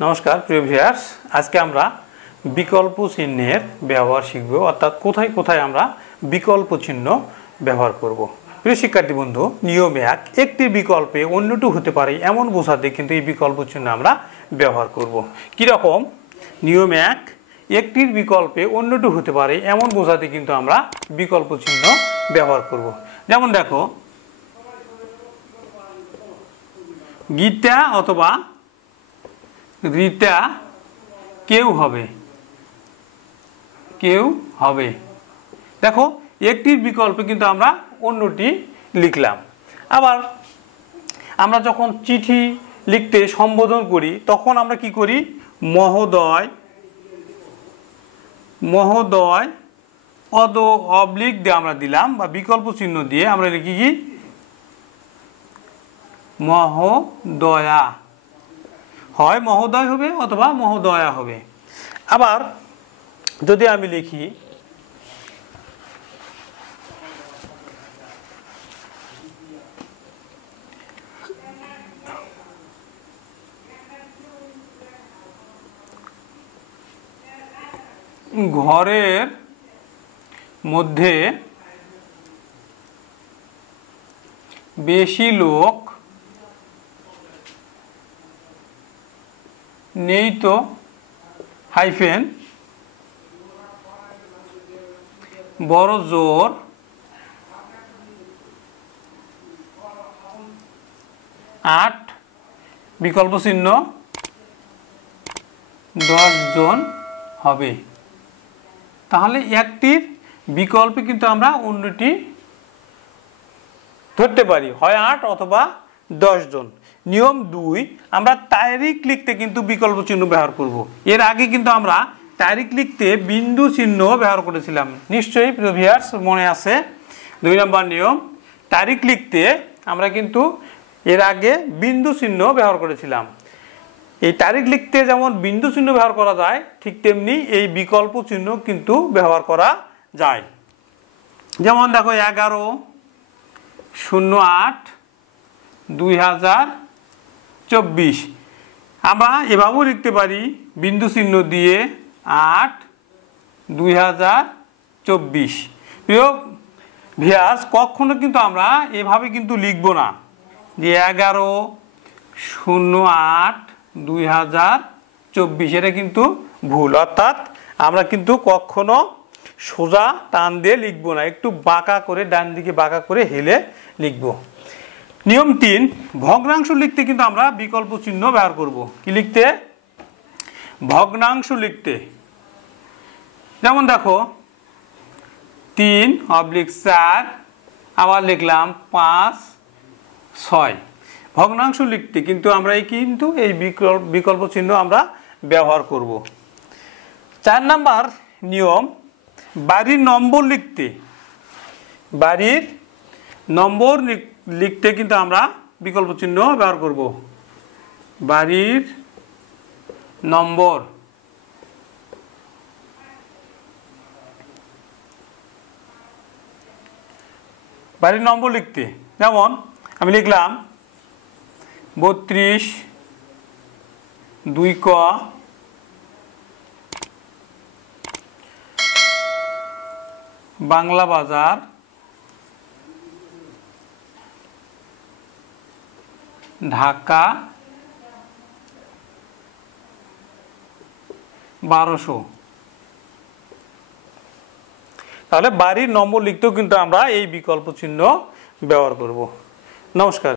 নমস্কার প্রিয় ভিউয়ার্স, আজকে আমরা বিকল্প চিহ্নের ব্যবহার শিখব, অর্থাৎ কোথায় কোথায় আমরা বিকল্প চিহ্ন ব্যবহার করব। প্রিয় শিক্ষার্থী বন্ধু, নিয়ম এক, একটি বিকল্পে অন্যটি হতে পারে এমন বোঝাতে কিন্তু এই বিকল্প চিহ্ন আমরা ব্যবহার করব। কীরকম? নিয়ম এক, একটির বিকল্পে অন্যটি হতে পারে এমন বোঝাতে কিন্তু আমরা বিকল্প চিহ্ন ব্যবহার করব। যেমন দেখো, গীতা অথবা রীতা কেউ হবে, কেউ হবে। দেখো, একটির বিকল্পে কিন্তু আমরা অন্যটি লিখলাম। আবার আমরা যখন চিঠি লিখতে সম্বোধন করি তখন আমরা কি করি? মহোদয়, মহোদয় অবলিক দিয়ে আমরা দিলাম, বা বিকল্প চিহ্ন দিয়ে আমরা লিখি কি? মহোদয়া। হয় মহোদয় হবে অথবা মহোদয়া হবে। আবার যদি আমি লিখি ঘরের মধ্যে বেশি লোক নেই তো হাইফেন বড় জোর 8 বিকল্প চিহ্ন 10 জন হবে। তাহলে একটির বিকল্পে কিন্তু আমরা অন্যটি ধরতে পারি, হয় 8 অথবা 10 জন। নিয়ম 2, আমরা তারিখ লিখতে কিন্তু বিকল্প চিহ্ন ব্যবহার করব। এর আগে কিন্তু আমরা তারিখ লিখতে বিন্দু চিহ্ন ব্যবহার করেছিলাম, নিশ্চয়ই প্রিয় ভিউয়ার্স মনে আছে। 2 নম্বর নিয়ম, তারিখ লিখতে আমরা কিন্তু এর আগে বিন্দু চিহ্ন ব্যবহার করেছিলাম। এই তারিখ লিখতে যেমন বিন্দু চিহ্ন ব্যবহার করা যায়, ঠিক তেমনি এই বিকল্প চিহ্ন কিন্তু ব্যবহার করা যায়। যেমন দেখো, 11/08/2024 আমরা এভাবেও লিখতে পারি, বিন্দু চিহ্ন দিয়ে 8/2024। প্রিয় ভিউয়ার্স, কখনো কিন্তু আমরা এভাবে কিন্তু লিখব না যে 11/08/2024, এটা কিন্তু ভুল। অর্থাৎ আমরা কিন্তু কখনো সোজা টান দিয়ে লিখব না, একটু বাঁকা করে, ডান দিকে বাঁকা করে হেলে লিখব। নিয়ম 3, ভগ্নাংশ লিখতে কিন্তু আমরা বিকল্প চিহ্ন ব্যবহার করব। কি লিখতে? ভগ্নাংশ লিখতে। যেমন দেখো, 3/4, আবার লিখলাম 5/6। ভগ্নাংশ লিখতে কিন্তু আমরা এই বিকল্প চিহ্ন আমরা ব্যবহার করব। 4 নাম্বার নিয়ম, বাড়ির নম্বর লিখতে, বাড়ির নম্বর লিখতে কিন্তু আমরা বিকল্প চিহ্ন ব্যবহার করব। বাড়ির নম্বর। বাড়ির নম্বর লিখতে যেমন আমি লিখলাম 32/2 ক, বাংলা বাজার, ঢাকা 1200। তাহলে বাড়ির নম্বর লিখতেও কিন্তু আমরা এই বিকল্প চিহ্ন ব্যবহার করব। নমস্কার।